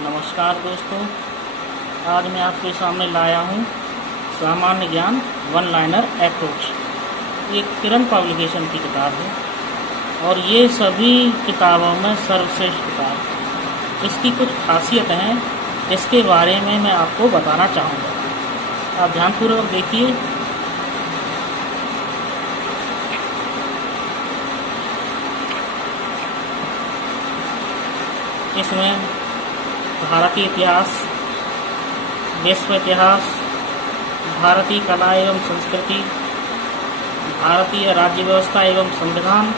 नमस्कार दोस्तों, आज मैं आपके सामने लाया हूँ सामान्य ज्ञान वन लाइनर अप्रोच। ये किरण पब्लिकेशन की किताब है और ये सभी किताबों में सर्वश्रेष्ठ किताब है। इसकी कुछ खासियत हैं, इसके बारे में मैं आपको बताना चाहूँगा। आप ध्यानपूर्वक देखिए। इसमें भारतीय इतिहास, विश्व इतिहास, भारतीय कला एवं संस्कृति, भारतीय राज्य व्यवस्था एवं संविधान,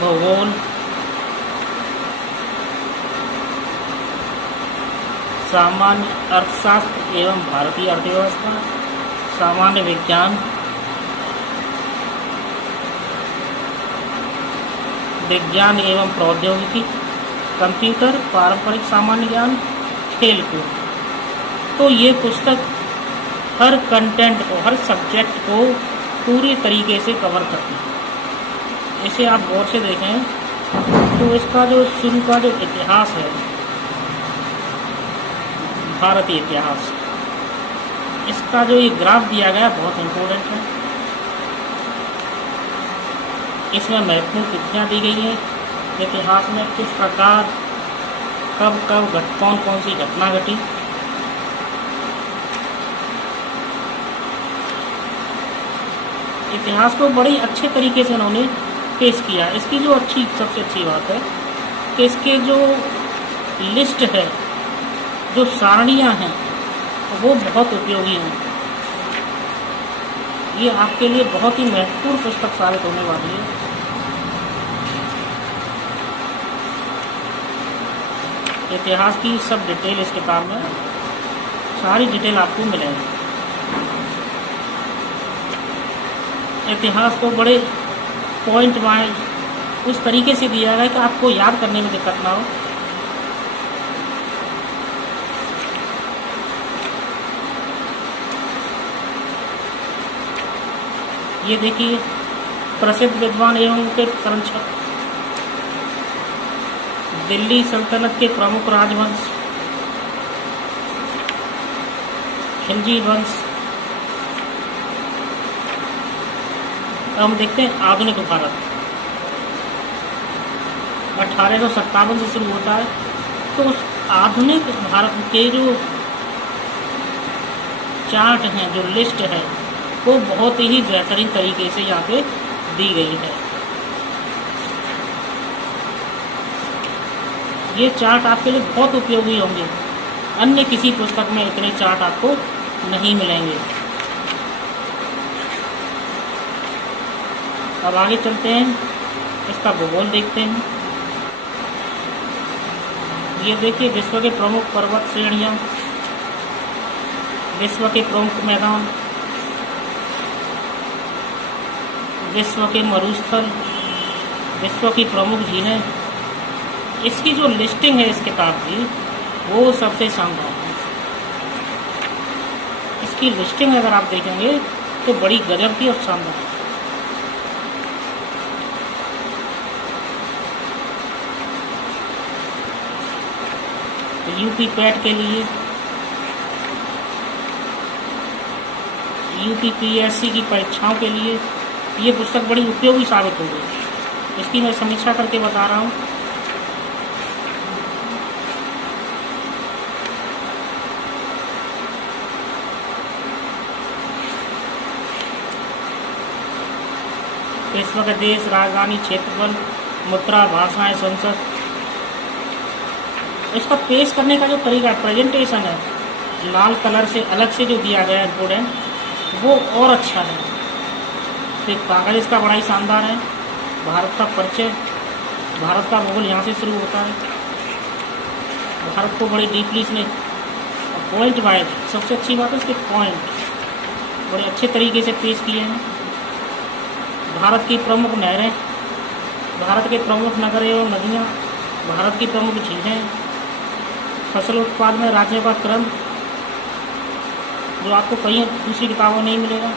भूगोल, सामान्य अर्थशास्त्र एवं भारतीय अर्थव्यवस्था, सामान्य विज्ञान, विज्ञान एवं प्रौद्योगिकी, कंप्यूटर, पारंपरिक सामान्य ज्ञान, खेलकूद। तो ये पुस्तक हर कंटेंट को, हर सब्जेक्ट को पूरी तरीके से कवर करती है। इसे आप गौर से देखें तो इसका जो शुरू का जो इतिहास है, भारतीय इतिहास, इसका जो ये ग्राफ दिया गया बहुत इम्पोर्टेंट है। इसमें महत्वपूर्ण तिथियाँ दी गई हैं, इतिहास में किस प्रकार कब कौन सी घटना घटी। इतिहास को बड़ी अच्छे तरीके से उन्होंने पेश किया। इसकी जो सबसे अच्छी बात है कि इसके जो लिस्ट है, जो सारणियाँ हैं, वो बहुत उपयोगी हैं। ये आपके लिए बहुत ही महत्वपूर्ण पुस्तक साबित होने वाली है। इतिहास की सब डिटेल इस किताब में, सारी डिटेल आपको मिलेगी। इतिहास को बड़े पॉइंट वाइज उस तरीके से दिया गया है कि आपको याद करने में दिक्कत ना हो। ये देखिए, प्रसिद्ध विद्वान एवं उनके संरक्षक, दिल्ली सल्तनत के प्रमुख राजवंश, खिलजी वंश। हम देखते हैं आधुनिक भारत 1857 से शुरू होता है। तो उस आधुनिक भारत के जो चार्ट हैं, जो लिस्ट है, वो बहुत ही बेहतरीन तरीके से यहाँ पे दी गई है। ये चार्ट आपके लिए बहुत उपयोगी होंगे। अन्य किसी पुस्तक में इतने चार्ट आपको नहीं मिलेंगे। अब आगे चलते हैं, इसका भूगोल देखते हैं। ये देखिए, विश्व के प्रमुख पर्वत श्रेणियाँ, विश्व के प्रमुख मैदान, विश्व के मरुस्थल, विश्व की प्रमुख झीलें। इसकी जो लिस्टिंग है इस किताब की, वो सबसे शानदार है। इसकी लिस्टिंग अगर आप देखेंगे तो बड़ी गजब की और शानदार है। तो यूपी पैट के लिए, यूपीपीएससी की परीक्षाओं के लिए ये पुस्तक बड़ी उपयोगी साबित हो गई। इसकी मैं समीक्षा करके बता रहा हूँ। विश्व के देश, राजधानी, क्षेत्रफल, मुद्रा, भाषाएं, संसद। इसका पेश करने का जो तरीका, प्रेजेंटेशन है, लाल कलर से अलग से जो दिया गया है इम्पोर्टेंट, वो और अच्छा है। तो कागज इसका बड़ा ही शानदार है। भारत का परिचय, भारत का भूगोल यहाँ से शुरू होता है। भारत को बड़ी डीपली इसने पॉइंट वाइज, सबसे अच्छी बात है इसके पॉइंट बड़े अच्छे तरीके से पेश किए हैं। भारत की प्रमुख नहरें, भारत के प्रमुख नगर एवं नदियाँ, भारत की प्रमुख झीलें, फसल उत्पादन में राज्यों का क्रम, जो आपको कहीं दूसरी किताबों नहीं मिलेगा।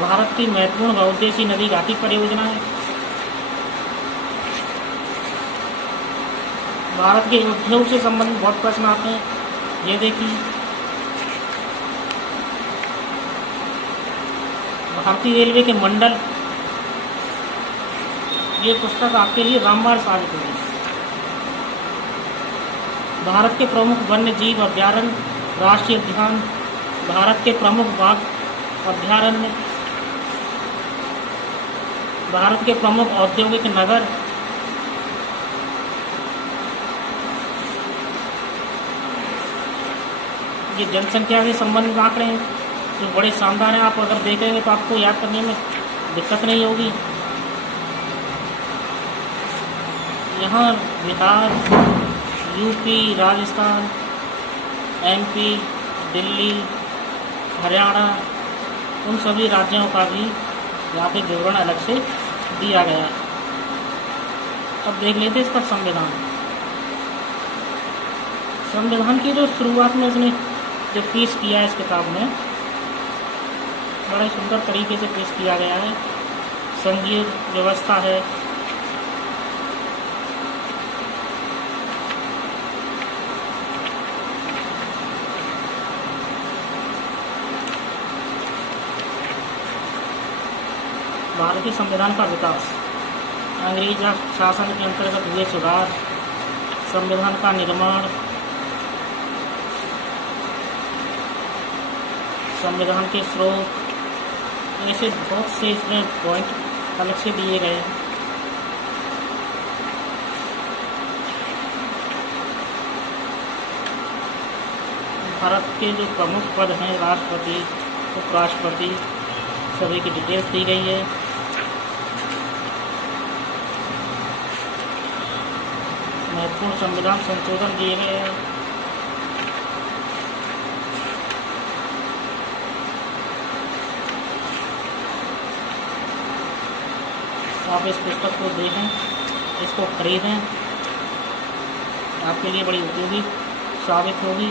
भारत की महत्वपूर्ण बहुउद्देशीय नदी घाटी परियोजनाएं, भारत के उद्योग से संबंधित बहुत प्रश्न आते हैं। ये देखिए, भारतीय रेलवे के मंडल, ये पुस्तक आपके लिए रामबाण साबित होगी। भारत के प्रमुख वन्य जीव अभ्यारण्य, राष्ट्रीय उद्यान, भारत के प्रमुख बाघ अभ्यारण्य, भारत के प्रमुख औद्योगिक नगर, ये जनसंख्या से संबंधित आंकड़े हैं जो बड़े शानदार हैं। आप अगर देखेंगे तो आपको याद करने में दिक्कत नहीं होगी। यहाँ बिहार, यूपी, राजस्थान, एमपी, दिल्ली, हरियाणा, उन सभी राज्यों का भी यहाँ पे विवरण अलग से दिया गया है। अब देख लेते हैं इसका संविधान। संविधान की जो शुरुआत में इसने जो पेश किया है इस किताब में, बड़ा सुंदर तरीके से पेश किया गया है। संघीय व्यवस्था है, भारतीय संविधान का विकास, अंग्रेज शासन के अंतर्गत हुए सुधार, संविधान का निर्माण, संविधान के स्रोत, ऐसे बहुत से इसमें पॉइंट अलग से दिए गए हैं। भारत के जो प्रमुख पद हैं, राष्ट्रपति, उपराष्ट्रपति, सभी की डिटेल्स दी गई है। महत्वपूर्ण संविधान संशोधन दिए गए हैं। आप इस पुस्तक को देखें, इसको खरीदें, आपके लिए बड़ी उपयोगी साबित होगी।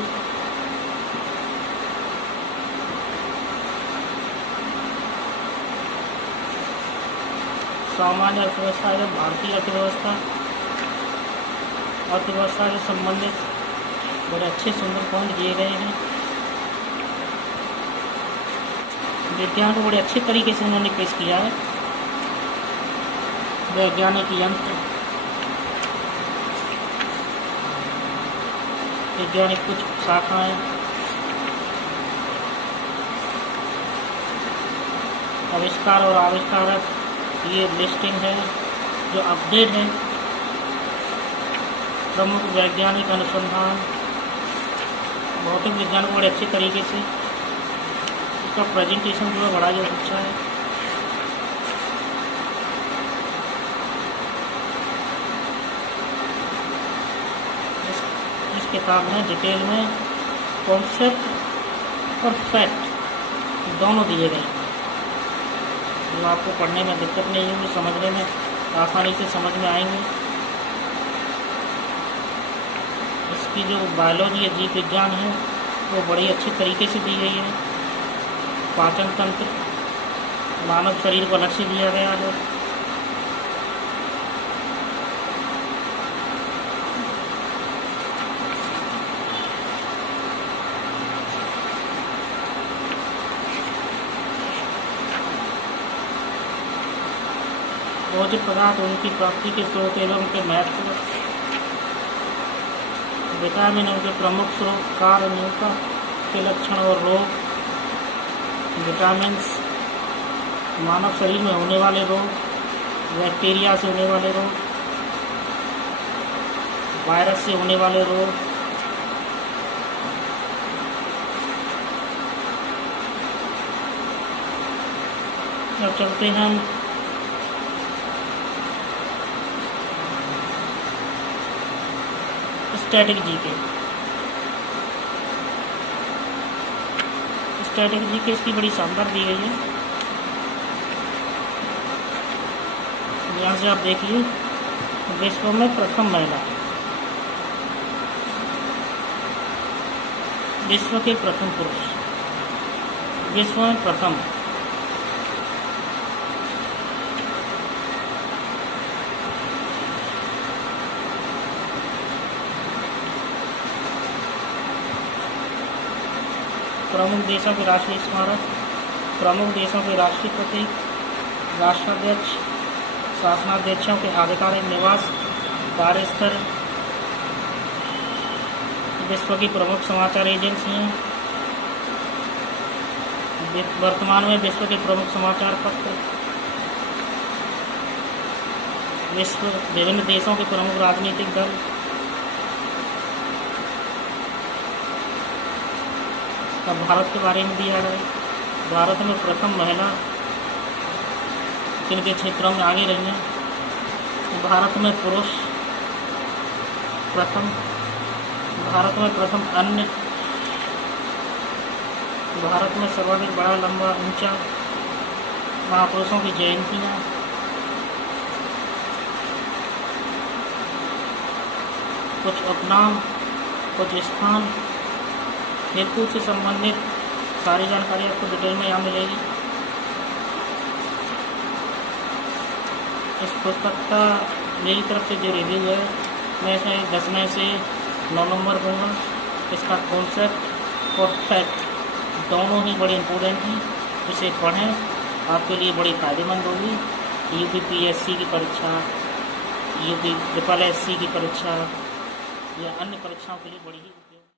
सामान्य अर्थव्यवस्था है, भारतीय अर्थव्यवस्था से संबंधित बड़े अच्छे सुंदर पॉइंट दिए गए हैं। विज्ञान को बड़े अच्छे तरीके से उन्होंने पेश किया है। वैज्ञानिक यंत्र, वैज्ञानिक कुछ शाखाएं, आविष्कार और आविष्कारक, ये लिस्टिंग है जो अपडेट है। प्रमुख वैज्ञानिक अनुसंधान, भौतिक विज्ञान को बड़े अच्छे तरीके से इसका प्रेजेंटेशन जो है बड़ा ही अच्छा है। इस किताब में डिटेल में कॉन्सेप्ट और फैक्ट दोनों दिए गए, जो आपको पढ़ने में दिक्कत नहीं होगी, समझने में आसानी से समझ में आएंगे। इसकी जो बायोलॉजी या जीव विज्ञान है वो बड़ी अच्छी तरीके से दी गई है। पाचन तंत्र, मानव शरीर को अलग से दिया गया है। भोज्य पदार्थ, उनकी प्राप्ति के स्रोत एवं उनके महत्व, विटामिन, उनके प्रमुख स्रोत, कार्य, न्यूनता के लक्षण और रोग, विटामिन्स, मानव शरीर में होने वाले रोग, बैक्टीरिया से होने वाले रोग, वायरस से होने वाले रोग, अब चलते हैं हम स्टैटिक जीके। स्टैटिक जीके इसकी बड़ी शानदार दी गई है। यहाँ से आप देखिए, विश्व में प्रथम महिला, विश्व के प्रथम पुरुष, विश्व में प्रथम, प्रमुख देशों के राष्ट्रीय स्मारक, प्रमुख देशों के राष्ट्रीय प्रतीक, राष्ट्राध्यक्ष, शासनाध्यक्षों के आधिकारिक निवास, कार्यस्थल, विश्व की प्रमुख समाचार एजेंसियां, वर्तमान में विश्व के प्रमुख समाचार पत्र, विश्व विभिन्न देशों के प्रमुख राजनीतिक दल, अब भारत के बारे में दिया है। भारत में प्रथम महिला किन के क्षेत्रों में आगे रही हैं। भारत में पुरुष प्रथम, भारत में प्रथम अन्य, भारत में सर्वाधिक बड़ा लंबा ऊंचा, महापुरुषों की जयंतियाँ, कुछ उपनाम, कुछ स्थान, खेलकूद से संबंधित सारी जानकारी आपको डिटेल में यहाँ मिलेगी। इस पुस्तक का मेरी तरफ से जो रिव्यू है, मैं इसमें 10 में से 9 नंबर दूँगा। इसका कॉन्सेप्ट और फैक्ट दोनों ही बड़े इम्पोर्टेंट हैं। इसे पढ़ें, आपके लिए बड़ी फ़ायदेमंद होगी। UPPSC की परीक्षा, UPSSC की परीक्षा या अन्य परीक्षाओं के लिए बड़ी ही